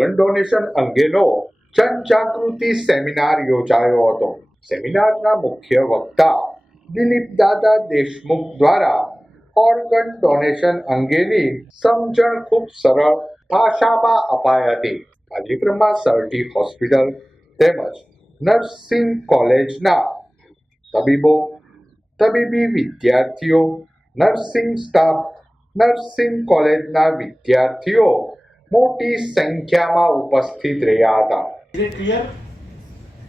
Organ donation અંગેનો જનજાગૃતિ seminar યોજાયો હતો. સેમિનારના મુખ્ય વક્તા દિલીપ દાદા દેશમુખ દ્વારા ઓર્ગન ડોનેશન અંગેની સમજણ ખૂબ સરળ ભાષામાં અપાઈ હતી. કાર્યક્રમમાં સરટી હોસ્પિટલ તેમજ નર્સિંગ કોલેજના તબીબો, તબીબી વિદ્યાર્થીઓ, નર્સિંગ સ્ટાફ, નર્સિંગ કોલેજના વિદ્યાર્થીઓ મોટી સંખ્યામાં ઉપસ્થિત રહ્યા હતા. ક્લિયર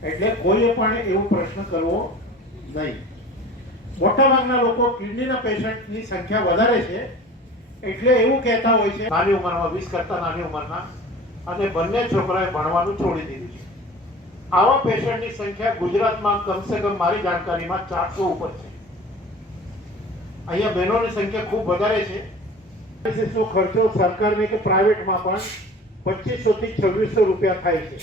એટલે કોઈએ પણ એવો પ્રશ્ન કરવો નહીં. મોટાભાગના લોકો કિડનીના પેશન્ટની સંખ્યા વધારે છે, એટલે એવું કહેતા હોય છે, નાની ઉંમરમાં, વીસ કરતા નાની ઉંમરના. અને બંને છોકરાએ ભણવાનું છોડી દીધું છે. આવા પેશન્ટની સંખ્યા ગુજરાતમાં કમસે કમ મારી જાણકારીમાં ચારસો ઉપર છે. અહીંયા બહેનોની સંખ્યા ખૂબ વધારે છે. ડાયાલિસિસનો ખર્ચો સરકારને કે પ્રાઇવેટમાં પણ પચીસો થી છવ્વીસો રૂપિયા થાય છે.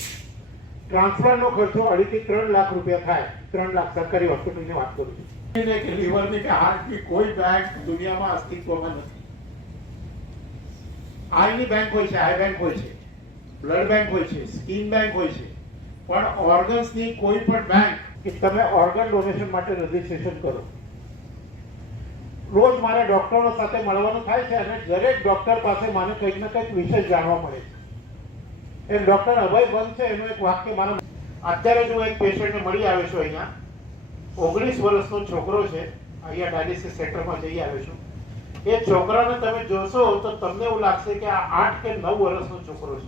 ટ્રાન્સપ્લાન્ટનો ખર્ચો અઢીથી ત્રણ લાખ રૂપિયા થાય. ત્રણ લાખ સરકારી હોસ્પિટલની વાત કરું છું. કે લીવરની કે હાર્ટની કોઈ બેંક દુનિયામાં અસ્તિત્વમાં નથી. આઈની બેંક હોય છે આઈ બેંક હોય છે બ્લડ બેંક હોય છે સ્કીન બેંક હોય છે. પણ ઓર્ગન્સની કોઈ પણ બેંક કે તમે ઓર્ગન ડોનેશન માટે રજીસ્ટ્રેશન કરો. રોજ મારે ડોક્ટરો સાથે મળવાનું થાય છે અને દરેક ડોક્ટર પાસે મને કંઈક ને કંઈક વિશેષ જાણવા મળે છે. એમ ડોક્ટર અભય બંધ છે, એનું એક વાક્ય મારા અત્યારે જ હું એક પેશન્ટને મળી આવ્યો છું અહીંયા. ઓગણીસ વર્ષનો છોકરો છે, અહીંયા ડાયાલિસિસ સેન્ટરમાં જઈ આવ્યો છું. એ છોકરાને તમે જોશો તો તમને એવું લાગશે કે આ આઠ કે નવ વર્ષનો છોકરો છે.